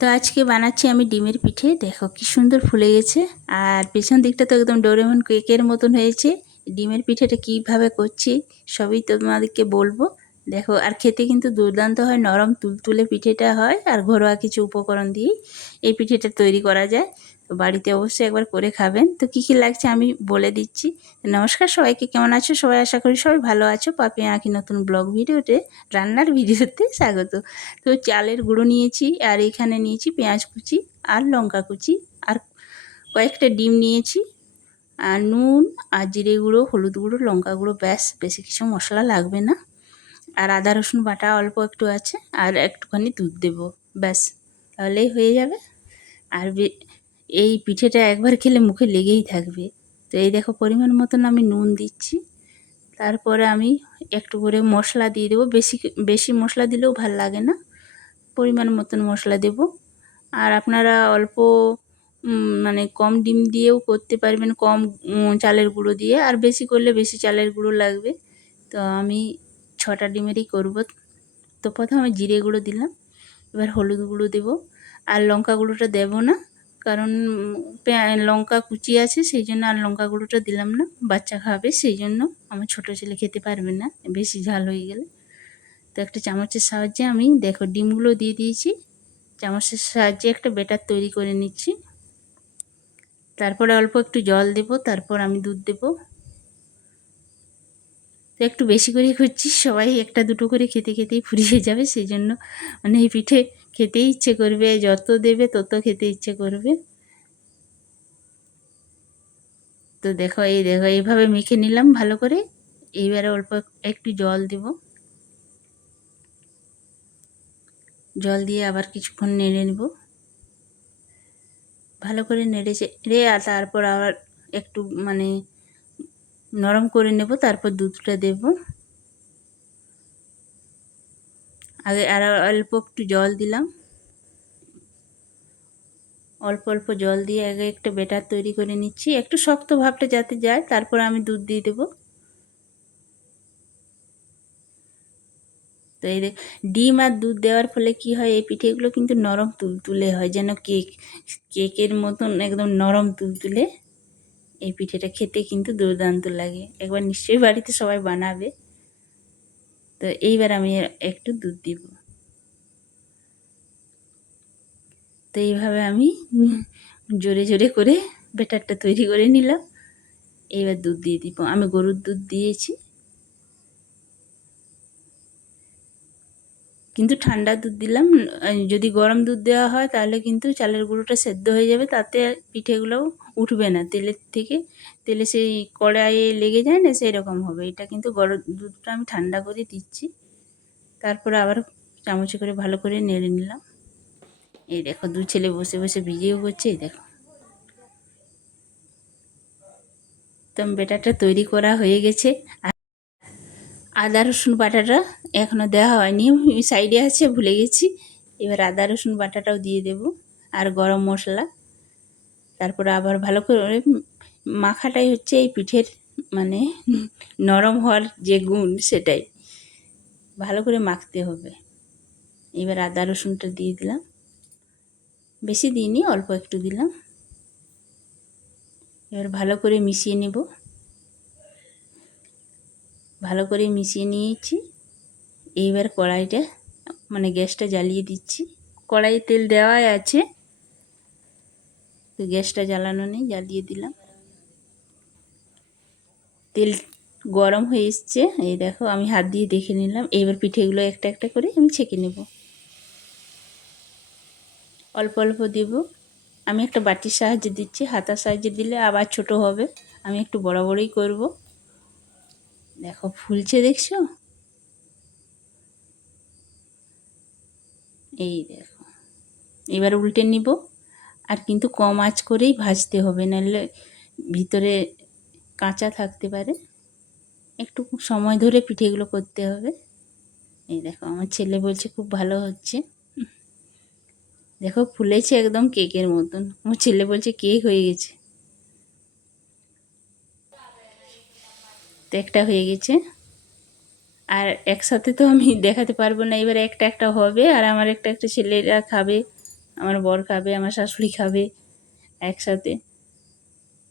তো আজকে বানাচ্ছি আমি ডিমের পিঠে। দেখো কি সুন্দর ফুলে গেছে, আর পেছন দিকটা তো একদম ডোরেমন কেকের মতন হয়েছে। ডিমের পিঠেটা কিভাবে করছি সবই তোমাদেরকে বলবো। দেখো, আর খেতে কিন্তু দুর্দান্ত হয়, নরম তুলতুলে পিঠেটা হয়, আর ঘরোয়া কিছু উপকরণ দিয়েই এই পিঠেটা তৈরি করা যায়। তো বাড়িতে অবশ্যই একবার করে খাবেন। তো কী কী লাগছে আমি বলে দিচ্ছি। নমস্কার সবাইকে, কেমন আছো সবাই? আশা করি সবাই ভালো আছো। পাপি আঁকি নতুন ব্লগ ভিডিওতে, রান্নার ভিডিওতে স্বাগত। তো চালের গুঁড়ো নিয়েছি, আর এখানে নিয়েছি পেঁয়াজ কুচি আর লঙ্কা কুচি, আর কয়েকটা ডিম নিয়েছি, আর নুন আর জিরে গুঁড়ো, হলুদ গুঁড়ো, লঙ্কা গুঁড়ো, ব্যাস, বেশি কিছু মশলা লাগবে না। আর আদা রসুন বাটা অল্প একটু আছে, আর একটুখানি দুধ দেবো, ব্যাস, তাহলেই হয়ে যাবে। আর এই পিঠেটা একবার খেলে মুখে লেগেই থাকবে। তো এই দেখো পরিমাণ মতন আমি নুন দিচ্ছি। তারপরে আমি একটু করে মশলা দিয়ে দেবো, বেশি বেশি মশলা দিলেও ভাল লাগে না, পরিমাণ মতন মশলা দেব। আর আপনারা অল্প মানে কম ডিম দিয়েও করতে পারবেন, কম চালের গুঁড়ো দিয়ে, আর বেশি করলে বেশি চালের গুঁড়ো লাগবে। তো আমি 6টা ডিমেরই করব। তো প্রথমে জিরে গুঁড়ো দিলাম, এবার হলুদ গুঁড়ো দেব, আর লঙ্কা গুঁড়োটা দেব না, কারণ লঙ্কা কুচি আছে, সেই জন্য আর লঙ্কা গুঁড়োটা দিলাম না। বাচ্চা খাবে, সেই জন্য, আমার ছোটো ছেলে খেতে পারবে না বেশি ঝাল হয়ে গেলে। তো একটা চামচের সাহায্যে আমি দেখো ডিমগুলো দিয়ে দিয়েছি, চামচের সাহায্যে একটা ব্যাটার তৈরি করে নিচ্ছি। তারপরে অল্প একটু জল দেব, তারপর আমি দুধ দেব। তো একটু বেশি করেই করছি, সবাই একটা দুটো করে খেতে খেতেই ফুরিয়ে যাবে, সেই জন্য মানে এই পিঠে খেতেই ইচ্ছে করবে, যত দেবে তত খেতে ইচ্ছে করবে। তো দেখো, এইভাবে মেখে নিলাম ভালো করে। এইবারে অল্প একটু জল দেব, জল দিয়ে আবার কিছুক্ষণ নেড়ে নেব, ভালো করে নেড়ে চেড়ে, আর তারপর আবার একটু মানে নরম করে নেব, তারপর দুধটা দেব। আগে আর অল্প একটু জল দিলাম, অল্প অল্প জল দিয়ে আগে একটা ব্যাটার তৈরি করে নিচ্ছি, একটু শক্ত ভাবটা যাতে যায়, তারপর আমি দুধ দিয়ে দেবো। তো এই ডিম আর দুধ দেওয়ার ফলে কি হয়, এই পিঠেগুলো কিন্তু নরম তুলতুলে হয়, যেন কেকের মতন একদম নরম তুলতুলে। এই পিঠেটা খেতে কিন্তু দুর্দান্ত লাগে, একবার নিশ্চয়ই বাড়িতে সবাই বানাবে। তো এইবার আমি একটু দুধ দিব। তো এইভাবে আমি জোরে জোরে করে ব্যাটারটা তৈরি করে নিলাম। এইবার দুধ দিয়ে দিব, আমি গরুর দুধ দিয়েছি, কিন্তু ঠান্ডা দুধ দিলাম। যদি গরম দুধ দেওয়া হয় তাহলে কিন্তু চালের গুঁড়োটা সেদ্ধ হয়ে যাবে, তাতে পিঠেগুলোও উঠবে না তেলের থেকে, তেলে সেই কড়াইয়ে লেগে যায় না, সেই রকম হবে। এটা কিন্তু গরম দুধটা আমি ঠান্ডা করে দিচ্ছি। তারপরে আবার চামচে করে ভালো করে নেড়ে নিলাম। এই দেখো, দু ছেলে বসে বসে ভিডিও করছে, এই দেখো। তো ব্যাটারটা তৈরি করা হয়ে গেছে। আদা রসুন বাটাটা এখনও দেওয়া হয়নি, সাইডে আছে, ভুলে গেছি। এবার আদা রসুন বাটাটাও দিয়ে দেব, আর গরম মশলা। তারপরে আবার ভালো করে মাখাটাই হচ্ছে এই পিঠের মানে নরম হওয়ার যে গুণ, সেটাই ভালো করে মাখতে হবে। এবার আদা রসুনটা দিয়ে দিলাম, বেশি দিইনি, অল্প একটু দিলাম। এবার ভালো করে মিশিয়ে নেব, ভালো করে মিশিয়ে নিয়েছি। এইবার কড়াইটা মানে গ্যাসটা জ্বালিয়ে দিচ্ছি, কড়াইয়ে তেল দেওয়াই আছে, তো গ্যাসটা জ্বালানো নেই, জ্বালিয়ে দিলাম। তেল গরম হয়ে এসছে, এই দেখো, আমি হাত দিয়ে দেখে নিলাম। এইবার পিঠেগুলো একটা একটা করে আমি ছেঁকে নেব, অল্প অল্প দেব। আমি একটা বাটির সাহায্যে দিচ্ছি, হাতার সাহায্যে দিলে আবার ছোট হবে, আমি একটু বড় বড়ই করব। দেখো ফুলছে, দেখছো? এই দেখো, এবার উল্টে নিব, আর কিন্তু কম আঁচ করেই ভাজতে হবে, নাহলে ভিতরে কাঁচা থাকতে পারে। একটু সময় ধরে পিঠেগুলো করতে হবে। এই দেখো, আমার ছেলে বলছে খুব ভালো হচ্ছে। দেখো ফুলেছে একদম কেকের মতন, আমার ছেলে বলছে কেক হয়ে গেছে। তো একটা হয়ে গেছে, আর একসাথে তো আমি দেখাতে পারবো না, এবার একটা একটা হবে, আর আমার একটা একটা ছেলেরা খাবে, আমার বর খাবে, আমার শাশুড়ি খাবে একসাথে।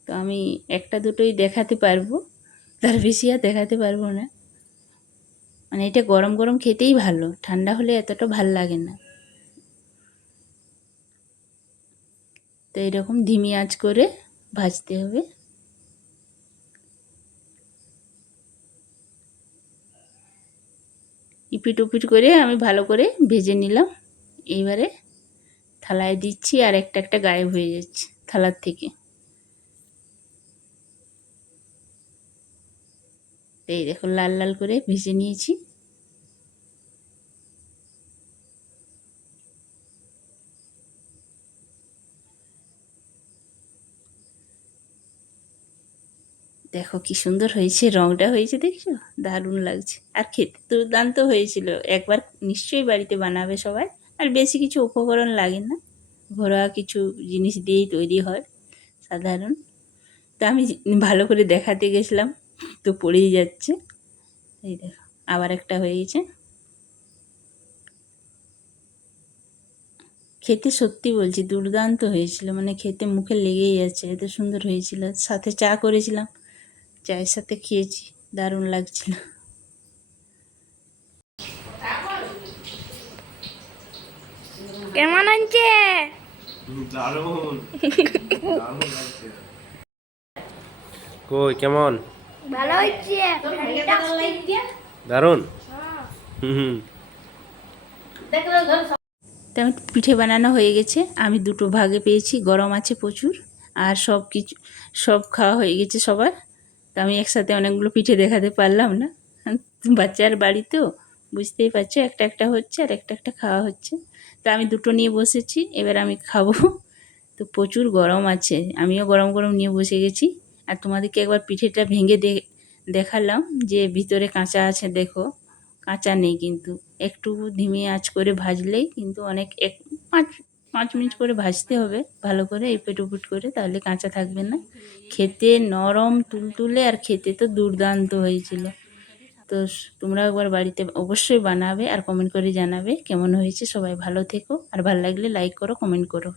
তো আমি একটা দুটোই দেখাতে পারবো, তার বেশি আর দেখাতে পারবো না। মানে এটা গরম গরম খেতেই ভালো, ঠান্ডা হলে এতটা ভাল লাগে না। তো এরকম ধিমি আঁচ করে ভাজতে হবে। ইপিট উপিট করে আমি ভালো করে ভেজে নিলাম। এইবারে থালায় দিচ্ছি আর একটা একটা গায়েব হয়ে যাচ্ছে থালার থেকে। এই দেখো লাল লাল করে ভেজে নিয়েছি। দেখো কি সুন্দর হয়েছে, রঙটা হয়েছে দেখছো, দারুণ লাগছে। আর খেতে দুর্দান্ত হয়েছিল। একবার নিশ্চয়ই বাড়িতে বানাবে সবাই। আর বেশি কিছু উপকরণ লাগে না, ঘরোয়া কিছু জিনিস দিয়েই তৈরি হয় সাধারণ। তো আমি ভালো করে দেখাতে গেছিলাম, তো পড়েই যাচ্ছে। এই দেখো আবার একটা হয়ে গেছে। খেতে সত্যি বলছি দুর্দান্ত হয়েছিল, মানে খেতে মুখে লেগেই যাচ্ছে, এত সুন্দর হয়েছিল। সাথে চা করেছিলাম, চায়ের সাথে খেয়েছি, দারুণ লাগছিল। কেমন হচ্ছে? দারুণ দারুণ লাগছে। কই কেমন? ভালো হচ্ছে। দারুণ। হুম। তো আমি পিঠে বানানো হয়ে গেছে, আমি দুটো ভাগে পেয়েছি, গরম আছে প্রচুর, আর সব কিছু সব খাওয়া হয়ে গেছে সবার। তো আমি একসাথে অনেকগুলো পিঠে দেখাতে পারলাম না, বাচ্চার বাড়ি তো বুঝতেই পারছো, একটা একটা হচ্ছে আর একটা একটা খাওয়া হচ্ছে। তো আমি দুটো নিয়ে বসেছি, এবার আমি খাবো। তো প্রচুর গরম আছে, আমিও গরম গরম নিয়ে বসে গেছি। আর তোমাদেরকে একবার পিঠেটা ভেঙে দেখালাম যে ভিতরে কাঁচা আছে, দেখো কাঁচা নেই কিন্তু। একটু ধিমি আঁচ করে ভাজলেই কিন্তু অনেক, পাঁচ 5 মিনিট করে ভাজতে হবে ভালো করে, এপিট ওপিট করে, তাহলে কাঁচা থাকবে না। খেতে নরম তুলতুলে, আর খেতে তো দুর্দান্ত হয়েছিল। তো তোমরা একবার বাড়িতে অবশ্যই বানাবে আর কমেন্ট করে জানাবে কেমন হয়েছে। সবাই ভালো থেকো, আর ভালো লাগলে লাইক করো, কমেন্ট করো।